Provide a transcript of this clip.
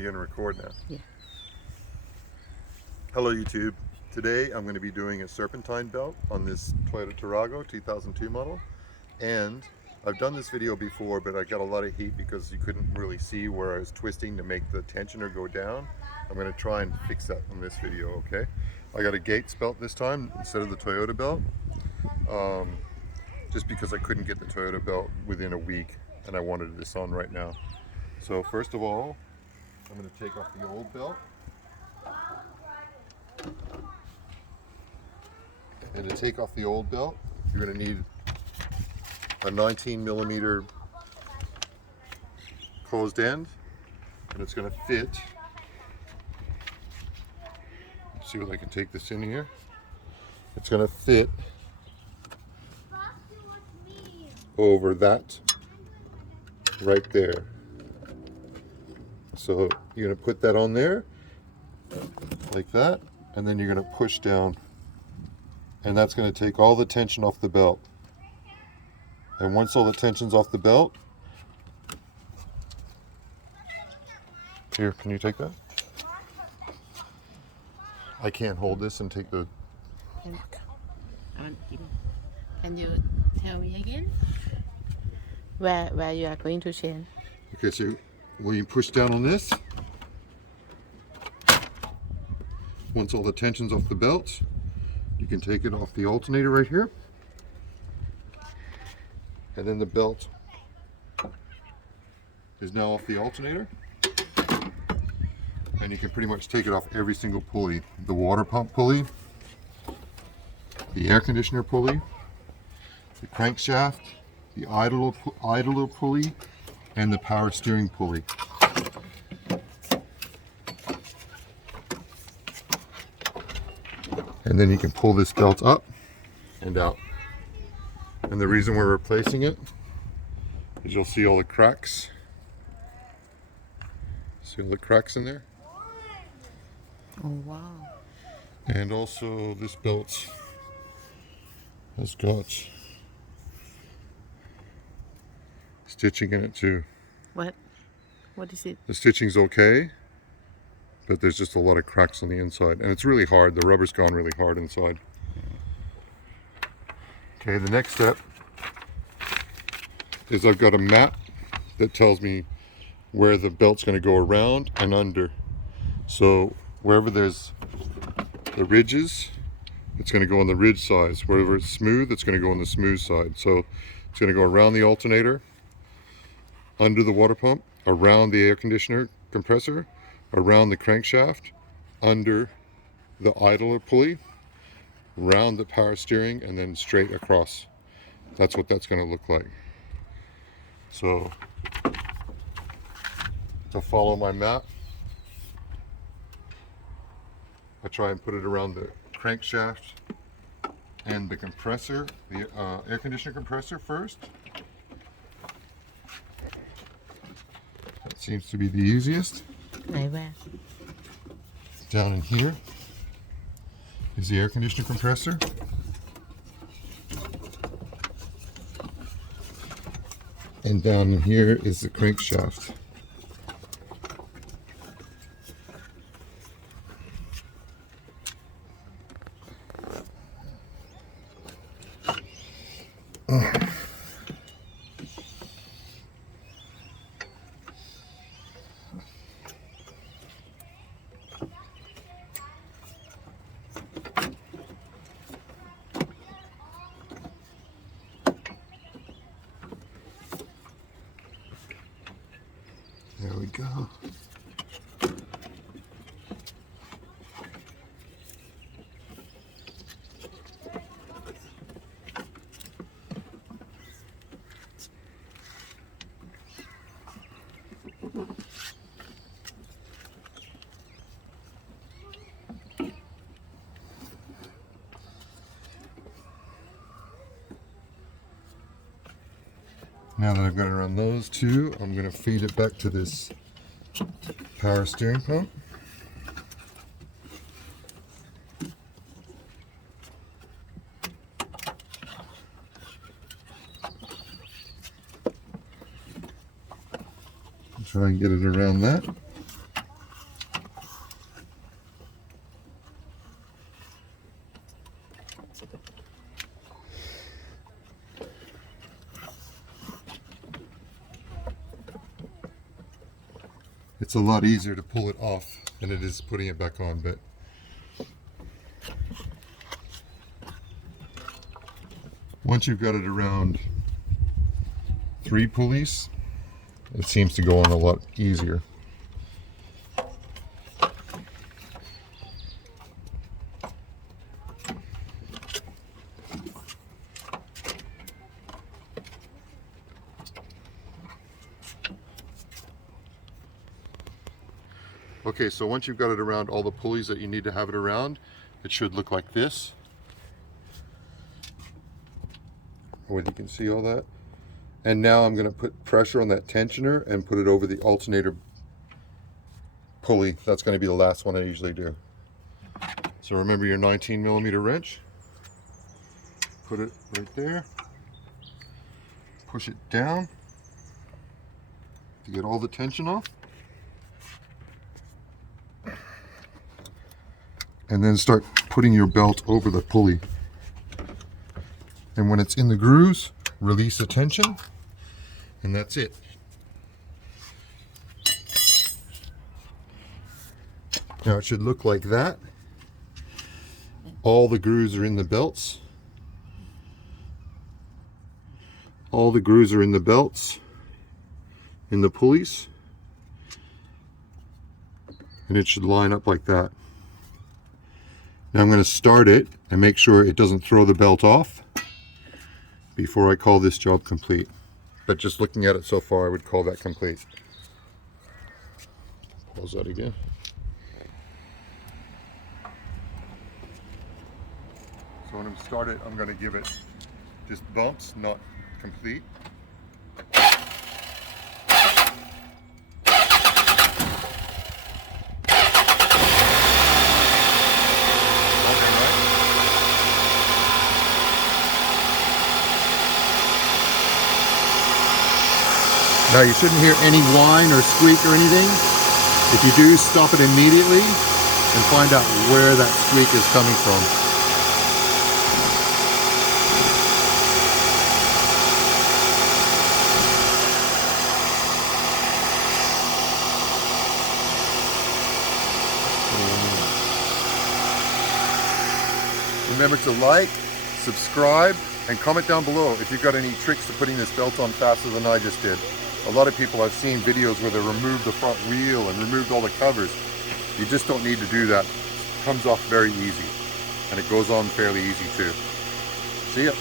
You're going to record now? Yeah. Hello YouTube. Today I'm going to be doing a serpentine belt on this Toyota Tarago 2002 model. And I've done this video before, but I got a lot of heat because you couldn't really see where I was twisting to make the tensioner go down. I'm going to try and fix that in this video, okay? I got a Gates belt this time instead of the Toyota belt. Just because I couldn't get the Toyota belt within a week and I wanted this on right now. So first of all, I'm going to take off the old belt. And to take off the old belt, you're going to need a 19mm closed end, and it's going to fit. Let's see if I can take this in here. It's going to fit over that right there. So you're going to put that on there like that, and then you're going to push down, and that's going to take all the tension off the belt. And once all the tension's off the belt, here, can you take that? I can't hold this and take the... Can you tell me again where you are going to change? Okay, so when you push down on this, once all the tension's off the belt, you can take it off the alternator right here. And then the belt is now off the alternator. And you can pretty much take it off every single pulley. The water pump pulley, the air conditioner pulley, the crankshaft, the idler pulley, and the power steering pulley. And then you can pull this belt up and out. And the reason we're replacing it is you'll see all the cracks. See all the cracks in there? Oh wow. And also this belt has got stitching in it too. What is it? The stitching's okay, but there's just a lot of cracks on the inside, and it's really hard. The rubber's gone really hard inside. Okay, the next step is I've got a map that tells me where the belt's going to go around and under. So wherever there's the ridges, it's going to go on the ridge sides. Wherever it's smooth, it's going to go on the smooth side. So it's going to go around the alternator, under the water pump, around the air conditioner compressor, around the crankshaft, under the idler pulley, around the power steering, and then straight across. That's what that's going to look like. So to follow my map, I try and put it around the crankshaft and the compressor, the air conditioner compressor first. That seems to be the easiest. Where? Down in here is the air conditioner compressor. And down in here is the crankshaft. There we go. Now that I've got it around those two, I'm going to feed it back to this power steering pump. Try and get it around that. It's a lot easier to pull it off than it is putting it back on, but once you've got it around 3 pulleys, it seems to go on a lot easier. Okay, so once you've got it around all the pulleys that you need to have it around, it should look like this. Oh, you can see all that. And now I'm going to put pressure on that tensioner and put it over the alternator pulley. That's going to be the last one I usually do. So remember your 19mm wrench. Put it right there. Push it down to get all the tension off. And then start putting your belt over the pulley. And when it's in the grooves, release the tension, and that's it. Now it should look like that. All the grooves are in the belts. All the grooves are in the belts, in the pulleys. And it should line up like that. Now I'm going to start it and make sure it doesn't throw the belt off before I call this job complete. But just looking at it so far, I would call that complete. Pause that again. So when I'm started, I'm going to give it just bumps, not complete. Now you shouldn't hear any whine or squeak or anything. If you do, stop it immediately and find out where that squeak is coming from. Remember to like, subscribe, and comment down below if you've got any tricks to putting this belt on faster than I just did. A lot of people, I've seen videos where they removed the front wheel and removed all the covers. You just don't need to do that. It comes off very easy, and it goes on fairly easy too. See ya.